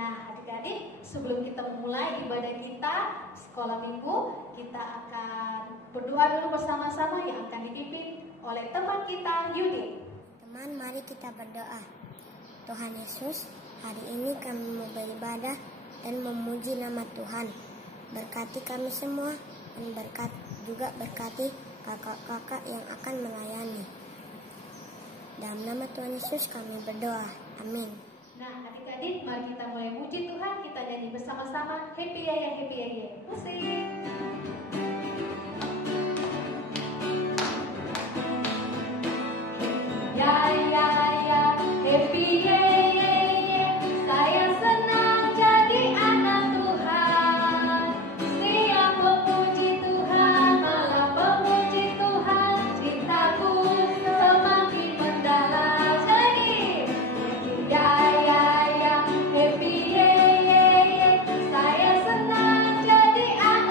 Nah, adik-adik, sebelum kita memulai ibadah kita sekolah minggu, kita akan berdoa dulu bersama-sama yang akan dipimpin oleh teman kita, Yudi. Teman, mari kita berdoa. Tuhan Yesus, hari ini kami mau beribadah dan memuji nama Tuhan. Berkati kami semua dan berkati kakak-kakak yang akan melayani. Dalam nama Tuhan Yesus kami berdoa. Amin. Nah, adik-adik, mari kita mulai muji Tuhan. Kita nyanyi bersama-sama. Happy ya, happy ya. Musik. Ya, ya, ya, happy ya, ya, ya. Saya senang jadi anak Tuhan. Siap memuji Tuhan, malah memuji Tuhan. Cintaku semakin mendalam. Sekali lagi. Ya, ya, ya, happy ya, ya, ya. Saya senang jadi anak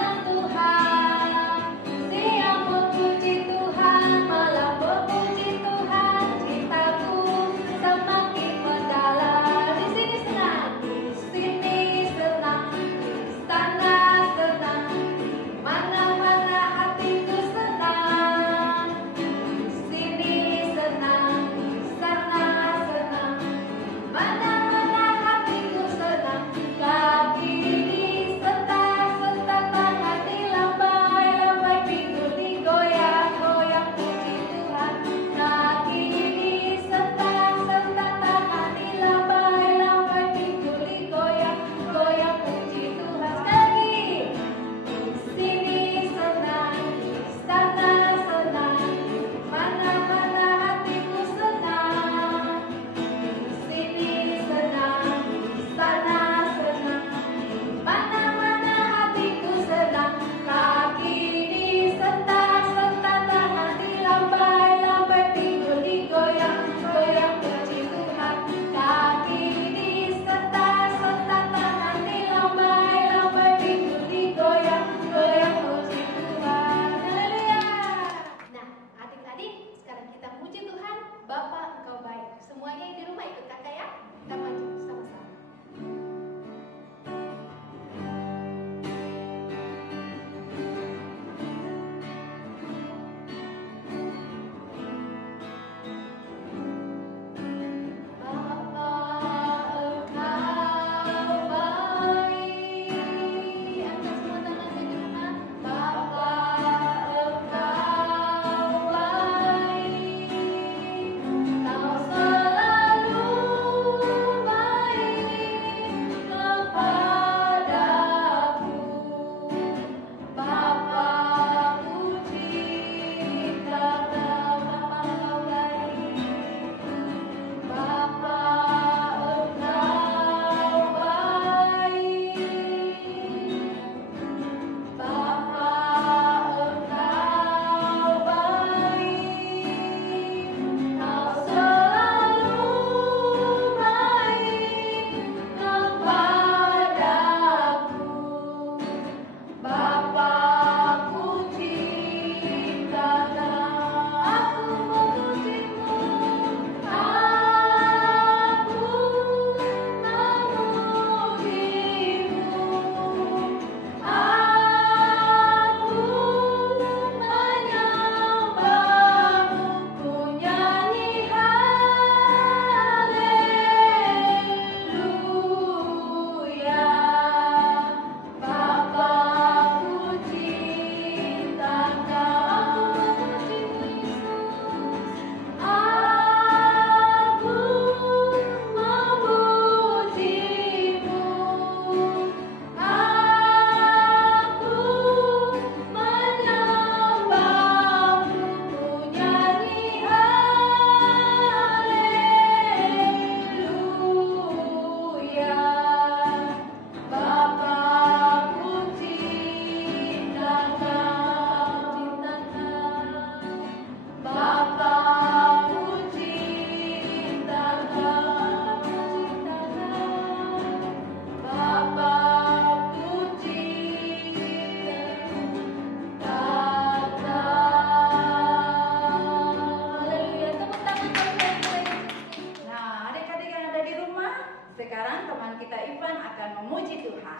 sekarang teman kita Ivan akan memuji Tuhan.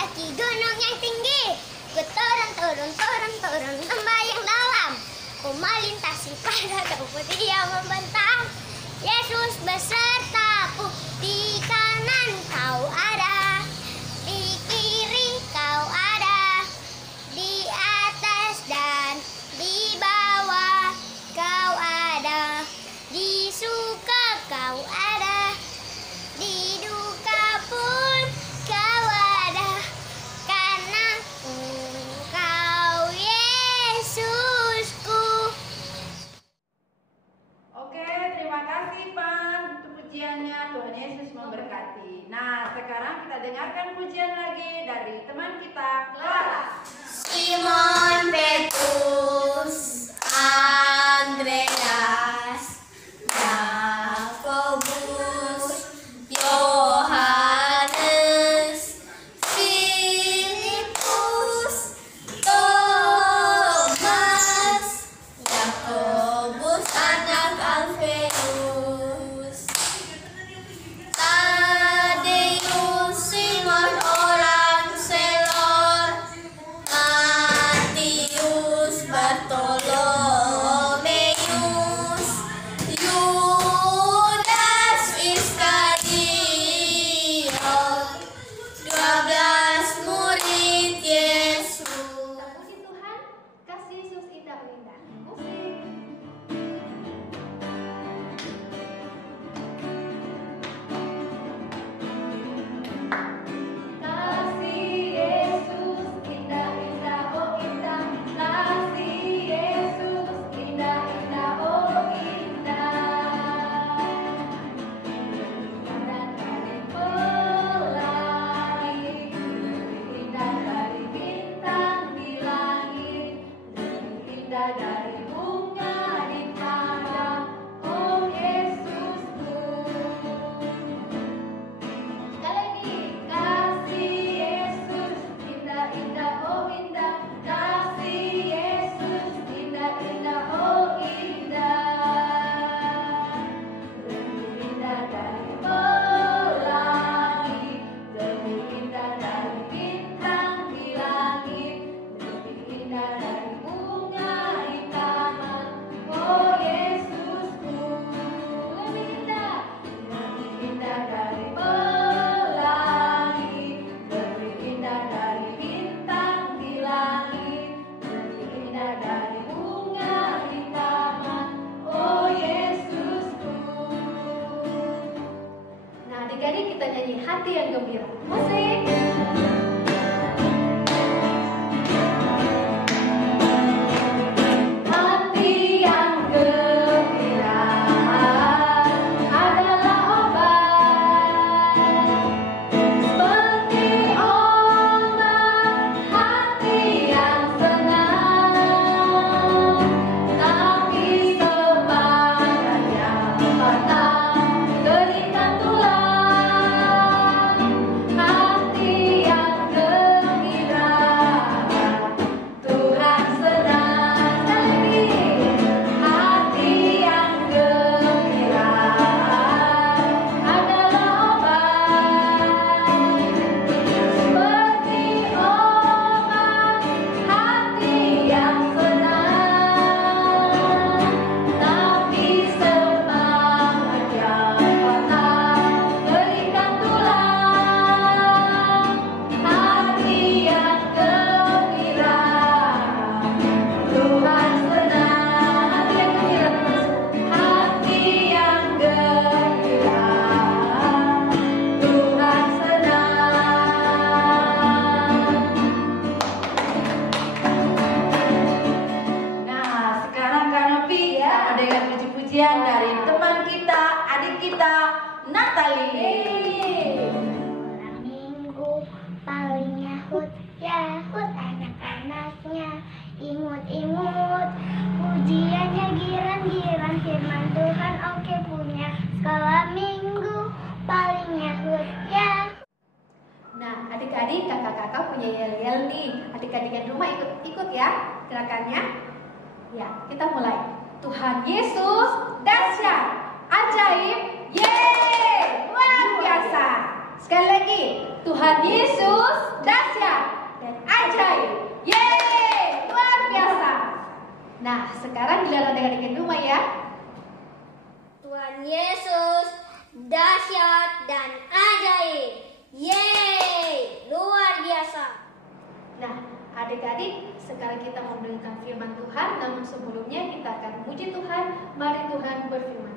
Daki gunung yang tinggi, ku turun lembah yang dalam, ku melintasi padang putih yang membentang. Yesus besertaku, di kanan kau ada, di kiri kau ada, di atas dan di bawah kau ada, di suka kau ada, di duka pun kau ada, karena Engkau Yesusku. Oke, terima kasih Pan untuk pujiannya. Tuhan Yesus memberkati. Nah, sekarang kita dengarkan pujian lagi dari teman kita Clara. Simon Petrus, Andreas, Yakobus, Yohanes, Filipus, Thomas, Yakobus anak Alfeus, Tadeus, Simon orang Selor, Matius, Bartolomeus, Yudas Iskariot, 12 murid Yesus. Puji Tuhan, kasih Yesus indah indah. Musik. Kasih Yesus indah indah, oh indah. Kasih Yesus indah indah, oh indah. Indah dari pelangi, indah dari bintang di langit, indah dari bunga di taman, oh Yesusku. Sekali lagi, kasih Yesus indah indah, oh indah. Kasih Yesus indah indah, oh indah. Lebih indah dari pelangi, lebih indah dari bintang di langit, lebih indah dari bunga di taman, oh Yesusku. Lebih indah dari pelangi, lebih indah dari bintang di langit, lebih indah dari bunga di taman, oh Yesusku. Nah, adik-adik kita nyanyi hati yang gembira. Musik. Hati yang gembira adalah obat, seperti obat hati yang senang, tapi semangat yang patah berikan tulang. Hati yang gembira, Tuhan senang. Sekali hati yang gembira adalah obat, seperti obat hati yang senang, tapi semangat yang patah berikan tulang. Hati yang gembira, Tuhan senang. Hati yang gembira, Tuhan senang. Nah, sekarang Kak Novi ya, dengan puji-pujian dari teman kita, adik kita, Natalie. Malam minggu paling Yahud anak-anaknya imut-imut, pujiannya giran-giran, firman Tuhan oke punya sekolah minggu paling Yahud ya. Nah, adik-adik, kakak-kakak punya yel-yel nih. Adik-adik yang di rumah ikut ya gerakannya. Ya, kita mulai. Tuhan Yesus dahsyat, ajaib, yeay! Wah! Tuhan Yesus dahsyat dan ajaib. Yeay, luar biasa. Nah, sekarang giliran adik-adik yang rumah ya. Tuhan Yesus dahsyat dan ajaib. Yeay, luar biasa. Nah, adik-adik, sekarang kita mau mendengarkan firman Tuhan. Namun sebelumnya kita akan memuji Tuhan. Mari Tuhan berfirman.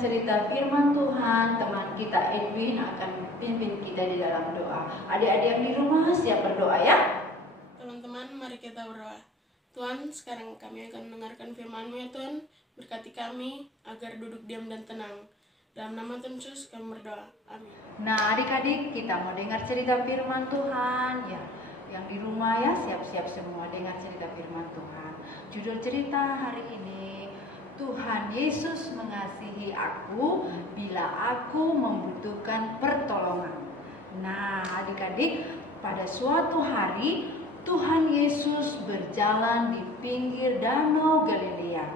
cerita firman Tuhan, teman kita Edwin akan pimpin kita di dalam doa. Adik-adik yang di rumah siap berdoa ya? Teman-teman, mari kita berdoa. Tuhan, sekarang kami akan mendengarkan firman-Mu ya Tuhan. Berkati kami agar duduk diam dan tenang. Dalam nama Tuhan Yesus kami berdoa. Amin. Nah, adik-adik, kita mau dengar cerita firman Tuhan ya. Yang di rumah ya, siap-siap semua dengar cerita firman Tuhan. Judul cerita hari ini, Tuhan Yesus mengasihi aku bila aku membutuhkan pertolongan. Nah, adik-adik, pada suatu hari Tuhan Yesus berjalan di pinggir danau Galilea.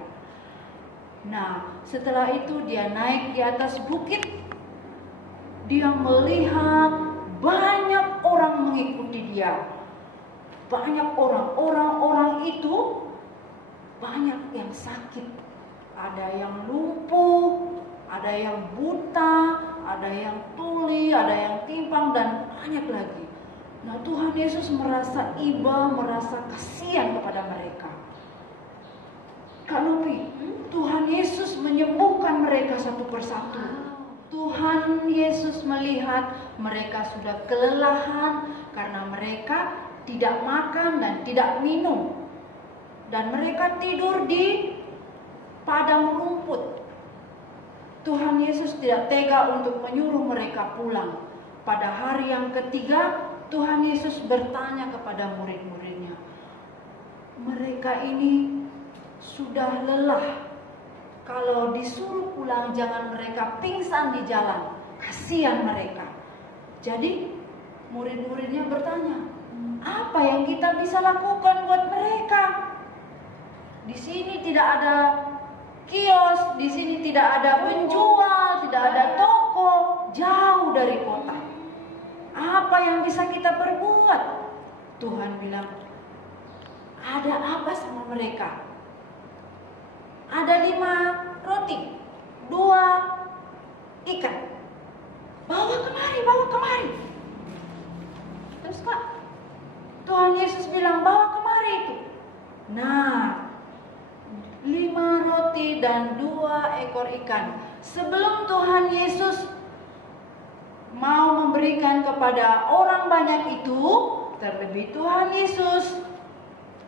Nah, setelah itu dia naik di atas bukit. Dia melihat banyak orang mengikuti dia. Banyak orang itu banyak yang sakit. Ada yang lumpuh, ada yang buta, ada yang tuli, ada yang timpang, dan banyak lagi. Nah, Tuhan Yesus merasa iba, merasa kasihan kepada mereka. Kak Lupi, Tuhan Yesus menyembuhkan mereka satu persatu. Tuhan Yesus melihat mereka sudah kelelahan karena mereka tidak makan dan tidak minum. Dan mereka tidur di padang rumput. Tuhan Yesus tidak tega untuk menyuruh mereka pulang. Pada hari yang ketiga, Tuhan Yesus bertanya kepada murid-muridnya, mereka ini sudah lelah. Kalau disuruh pulang, jangan mereka pingsan di jalan. Kasihan mereka. Jadi murid-muridnya bertanya, apa yang kita bisa lakukan buat mereka? Di sini tidak ada kios, di sini tidak ada penjual, tidak ada toko, jauh dari kota. Apa yang bisa kita perbuat? Tuhan bilang, ada apa sama mereka? Ada 5 roti, 2 ikan. Bawa kemari. Terus Kak, Tuhan Yesus bilang, bawa kemari itu. Nah, 5 roti dan 2 ekor ikan. Sebelum Tuhan Yesus mau memberikan kepada orang banyak itu, Terlebih Tuhan Yesus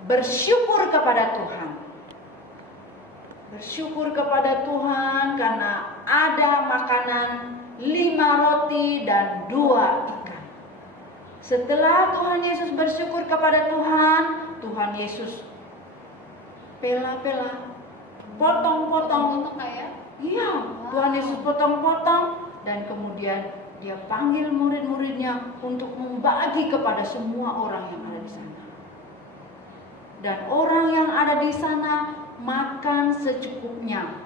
bersyukur kepada Tuhan. Bersyukur kepada Tuhan karena ada makanan 5 roti dan 2 ikan. Setelah Tuhan Yesus bersyukur kepada Tuhan, Tuhan Yesus pela-pela, potong-potong. Iya, Tuhan Yesus potong-potong dan kemudian dia panggil murid-muridnya untuk membagi kepada semua orang yang ada di sana. Dan orang yang ada di sana makan secukupnya.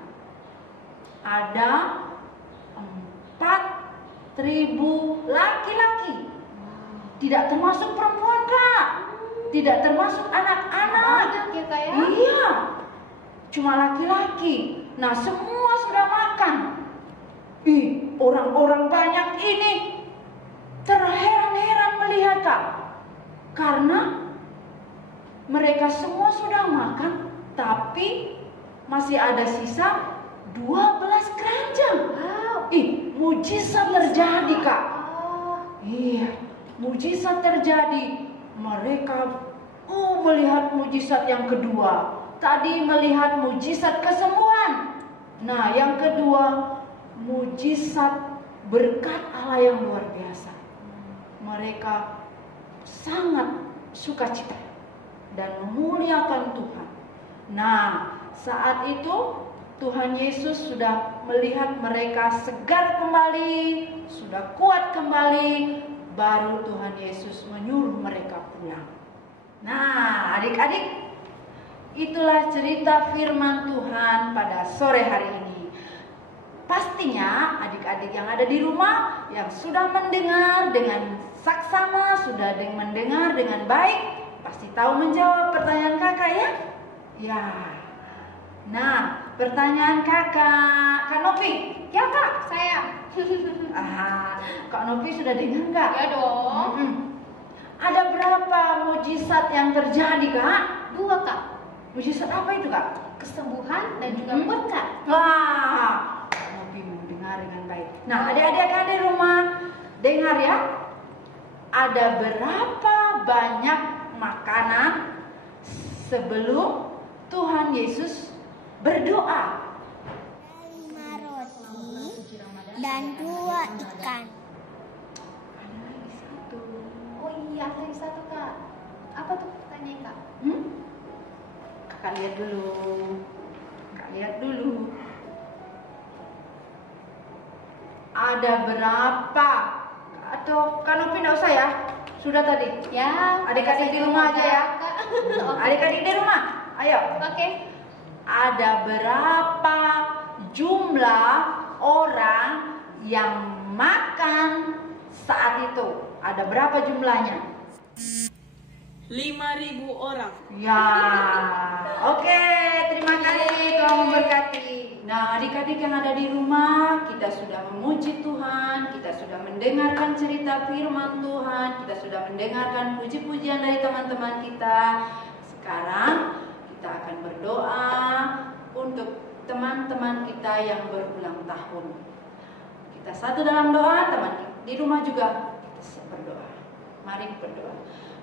Ada 4.000 laki-laki. Tidak termasuk perempuan, Kak. Tidak termasuk anak-anak. Banyak ya, Kak ya? Iya. Cuma laki-laki. Nah, semua sudah makan. Orang-orang banyak ini terheran-heran melihat, Kak. Karena mereka semua sudah makan, tapi masih ada sisa 12 keranjang. Mujizat terjadi, Kak. Iya, mujizat terjadi. Mereka melihat mujizat yang kedua. Tadi melihat mujizat kesembuhan. Nah, yang kedua, mujizat berkat Allah yang luar biasa. Mereka sangat sukacita dan memuliakan Tuhan. Nah, saat itu Tuhan Yesus sudah melihat mereka segar kembali, sudah kuat kembali, baru Tuhan Yesus menyuruh mereka pulang. Nah, adik-adik, itulah cerita firman Tuhan pada sore hari ini. Pastinya adik-adik yang ada di rumah yang sudah mendengar dengan saksama, sudah mendengar dengan baik, pasti tahu menjawab pertanyaan kakak ya? Ya. Nah, pertanyaan kakak, Kak Novi. Ya, Kak, saya. Kak Novi sudah dengar nggak? Ya dong. Ada berapa mujizat yang terjadi, Kak? 2, Kak. Mujizat apa itu, Kak? Kesembuhan dan juga berkat. Wah, Kak Novi mendengar dengan baik. Nah, adik-adik yang di rumah, dengar ya. Ada berapa banyak makanan sebelum Tuhan Yesus berdoa? 5 roti dan 2 ikan. Ada lagi 1. Oh iya, ada lagi 1, Kak. Apa tuh pertanyaan, Kak? Kakak lihat dulu. Kakak lihat dulu. Ada berapa? Atau Kak Novi enggak usah ya? Sudah tadi. Ya, Adik-adik di rumah aja ya. Kak. Adik-adik di rumah, ayo. Oke. Ada berapa jumlah orang yang makan saat itu? Ada berapa jumlahnya? 5.000 orang. Ya, oke, terima kasih, Tuhan memberkati. Nah, adik-adik yang ada di rumah, kita sudah memuji Tuhan, kita sudah mendengarkan cerita firman Tuhan, kita sudah mendengarkan puji-pujian dari teman-teman kita. Sekarang kita akan berdoa untuk teman-teman kita yang berulang tahun. Kita satu dalam doa, teman di rumah juga kita berdoa. Mari berdoa.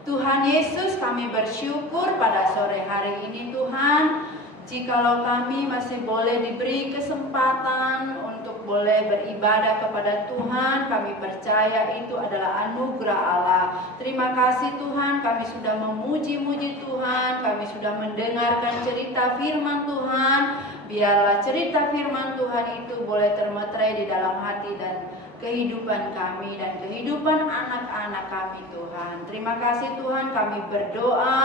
Tuhan Yesus, kami bersyukur pada sore hari ini Tuhan, jikalau kami masih boleh diberi kesempatan untuk boleh beribadah kepada Tuhan, kami percaya itu adalah anugerah Allah. Terima kasih Tuhan, kami sudah memuji-muji Tuhan, kami sudah mendengarkan cerita firman Tuhan. Biarlah cerita firman Tuhan itu boleh termeterai di dalam hati dan kehidupan kami dan kehidupan anak-anak kami Tuhan. Terima kasih Tuhan, kami berdoa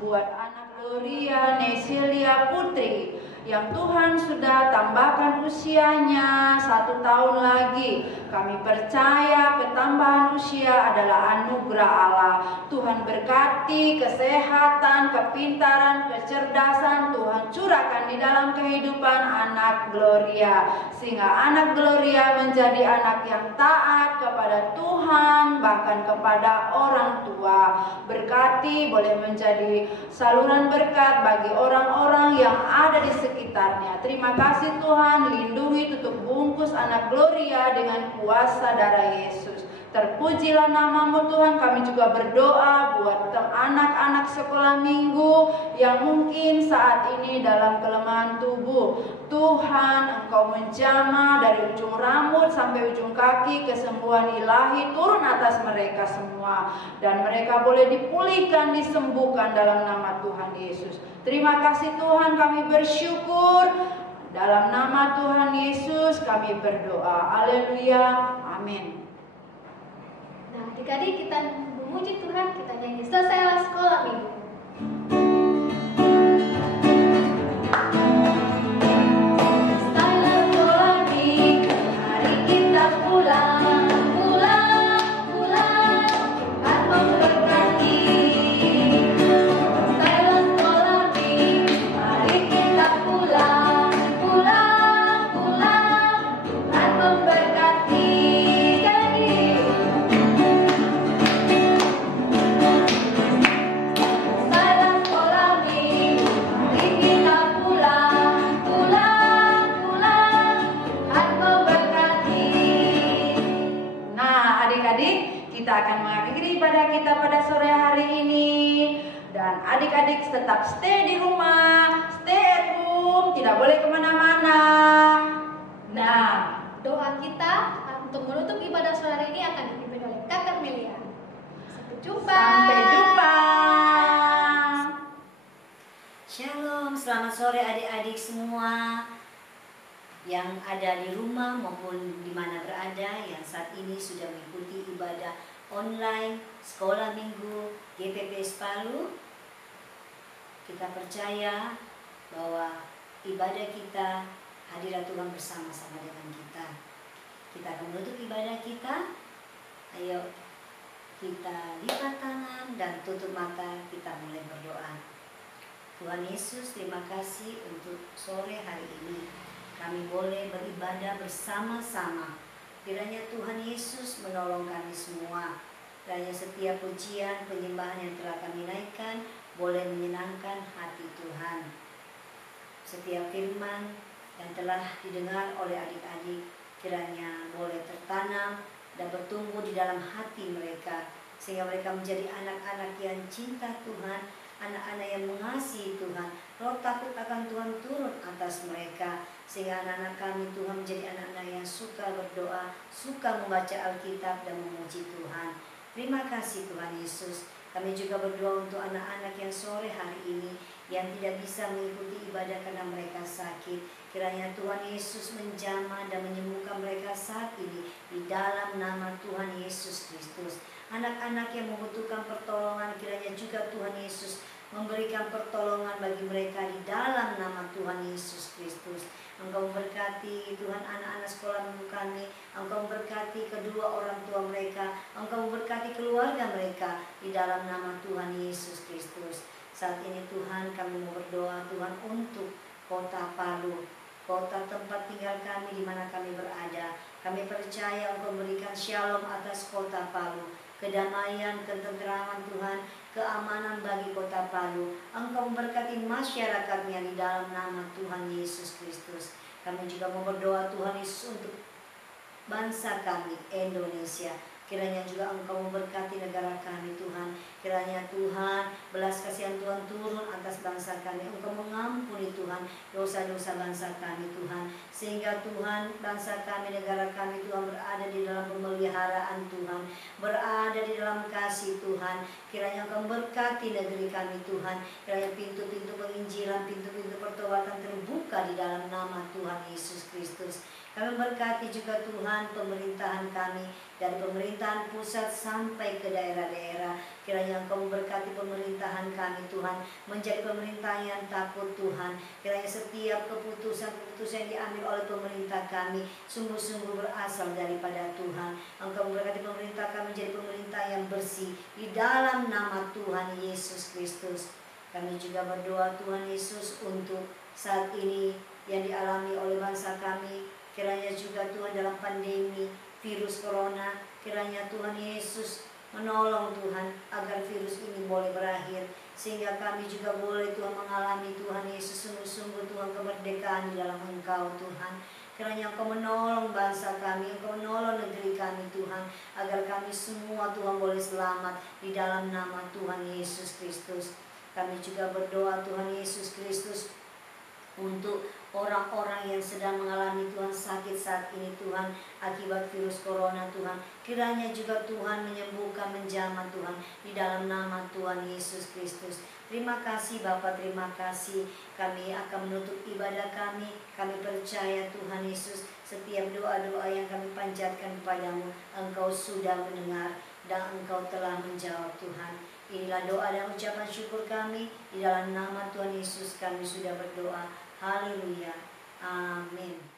buat anak Gloria Nesilia Putri yang Tuhan sudah tambahkan usianya 1 tahun lagi. Kami percaya ketambahan usia adalah anugerah Allah. Tuhan berkati kesehatan, kepintaran, kecerdasan Tuhan curahkan di dalam kehidupan anak Gloria, sehingga anak Gloria menjadi anak yang taat kepada Tuhan, bahkan kepada orang tua. Berkati boleh menjadi saluran berkat bagi orang-orang yang ada di sekitarnya. Terima kasih Tuhan, lindungi, tutup bungkus anak Gloria dengan kuasa darah Yesus. Terpujilah namamu Tuhan. Kami juga berdoa buat anak-anak sekolah minggu yang mungkin saat ini dalam kelemahan tubuh. Tuhan, Engkau menjamah dari ujung rambut sampai ujung kaki, kesembuhan ilahi turun atas mereka semua, dan mereka boleh dipulihkan, disembuhkan dalam nama Tuhan Yesus. Terima kasih Tuhan, kami bersyukur. Dalam nama Tuhan Yesus kami berdoa. Haleluya. Amin. Nah, adik-adik, kita memuji Tuhan, kita nyanyi Selesailah Sekolah Minggu. Selesailah sekolah minggu, mari kita pulang, pulang, pulang, Tuhan memberkati. Selesailah sekolah minggu, mari kita pulang, pulang, pulang, Tuhan memberkati. Kita akan mengakhiri ibadah kita pada sore hari ini. Dan adik-adik tetap stay di rumah, stay at home, tidak boleh kemana-mana. Nah, doa kita untuk menutup ibadah sore hari ini akan dipimpin oleh Kakak Melia. Sampai jumpa. Sampai jumpa. Shalom, selamat sore adik-adik semua yang ada di rumah maupun di mana berada, yang saat ini sudah mengikuti ibadah online sekolah minggu GPPS Palu. Kita percaya bahwa ibadah kita, hadirat Tuhan bersama-sama dengan kita. Kita akan menutup ibadah kita. Ayo kita lipat tangan dan tutup mata, kita mulai berdoa. Tuhan Yesus, terima kasih untuk sore hari ini. Kami boleh beribadah bersama-sama. Kiranya Tuhan Yesus menolong kami semua. Kiranya setiap pujian, penyembahan yang telah kami naikkan boleh menyenangkan hati Tuhan. Setiap firman yang telah didengar oleh adik-adik kiranya boleh tertanam dan bertumbuh di dalam hati mereka, sehingga mereka menjadi anak-anak yang cinta Tuhan, anak-anak yang mengasihi Tuhan. Roh takut akan Tuhan turun atas mereka, sehingga anak-anak kami Tuhan menjadi anak-anak yang suka berdoa, suka membaca Alkitab dan memuji Tuhan. Terima kasih Tuhan Yesus. Kami juga berdoa untuk anak-anak yang sore hari ini yang tidak bisa mengikuti ibadah karena mereka sakit. Kiranya Tuhan Yesus menjamah dan menyembuhkan mereka saat ini di dalam nama Tuhan Yesus Kristus. Anak-anak yang membutuhkan pertolongan, kiranya juga Tuhan Yesus memberikan pertolongan bagi mereka di dalam nama Tuhan Yesus Kristus. Engkau memberkati Tuhan anak-anak sekolah minggu kami. Engkau memberkati kedua orang tua mereka. Engkau memberkati keluarga mereka di dalam nama Tuhan Yesus Kristus. Saat ini Tuhan, kami mau berdoa Tuhan untuk kota Palu, kota tempat tinggal kami di mana kami berada. Kami percaya Engkau memberikan shalom atas kota Palu, kedamaian, ketenteraman Tuhan, keamanan bagi kota Palu. Engkau memberkati masyarakatnya di dalam nama Tuhan Yesus Kristus. Kami juga mau berdoa Tuhan Yesus untuk bangsa kami Indonesia. Kiranya juga Engkau memberkati negara kami Tuhan. Kiranya Tuhan belas kasihan Tuhan turun atas bangsa kami. Engkau mengampuni Tuhan dosa-dosa bangsa kami Tuhan. Sehingga Tuhan bangsa kami, negara kami Tuhan berada di dalam pemeliharaan Tuhan. Berada di dalam kasih Tuhan. Kiranya Engkau memberkati negeri kami Tuhan. Kiranya pintu-pintu penginjilan, pintu-pintu pertobatan terbuka di dalam nama Tuhan Yesus Kristus. Kami berkati juga Tuhan pemerintahan kami, dari pemerintahan pusat sampai ke daerah-daerah. Kiranya Engkau memberkati pemerintahan kami Tuhan, menjadi pemerintahan yang takut Tuhan. Kiranya setiap keputusan yang diambil oleh pemerintah kami sungguh-sungguh berasal daripada Tuhan. Engkau memberkati pemerintah kami menjadi pemerintah yang bersih di dalam nama Tuhan Yesus Kristus. Kami juga berdoa Tuhan Yesus untuk saat ini yang dialami oleh bangsa kami. Kiranya juga Tuhan dalam pandemi virus corona, kiranya Tuhan Yesus menolong Tuhan agar virus ini boleh berakhir, sehingga kami juga boleh Tuhan mengalami Tuhan Yesus sungguh-sungguh Tuhan kemerdekaan di dalam Engkau Tuhan. Kiranya Engkau menolong bangsa kami, Engkau menolong negeri kami Tuhan, agar kami semua Tuhan boleh selamat di dalam nama Tuhan Yesus Kristus. Kami juga berdoa Tuhan Yesus Kristus untuk orang-orang yang sedang mengalami Tuhan sakit saat ini Tuhan akibat virus corona Tuhan. Kiranya juga Tuhan menyembuhkan, menjamah Tuhan di dalam nama Tuhan Yesus Kristus. Terima kasih Bapa, terima kasih. Kami akan menutup ibadah kami. Kami percaya Tuhan Yesus, setiap doa-doa yang kami panjatkan kepadamu, Engkau sudah mendengar dan Engkau telah menjawab Tuhan. Inilah doa dan ucapan syukur kami. Di dalam nama Tuhan Yesus kami sudah berdoa. Haleluya. Amin.